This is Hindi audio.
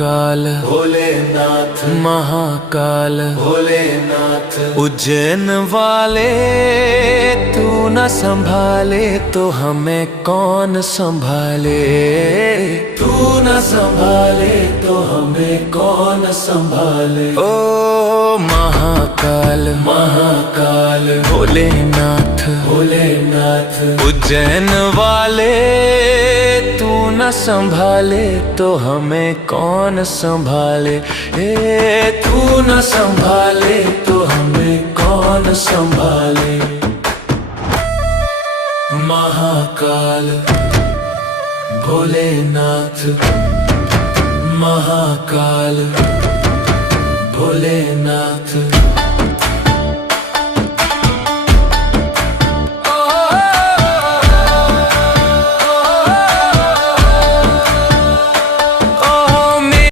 महाकाल भोलेनाथ महाकाल भोलेनाथ। उज्जैन वाले तू न संभाले तो हमें कौन संभाले। तू न संभाले तो हमें कौन संभाले। ओ महाकाल महाकाल भोलेनाथ भोलेनाथ। उज्जैन वाले तू न संभाले तो हमें कौन संभाले। तू न संभाले तो हमें कौन संभाले। महाकाल भोलेनाथ महाकाल भोलेनाथ।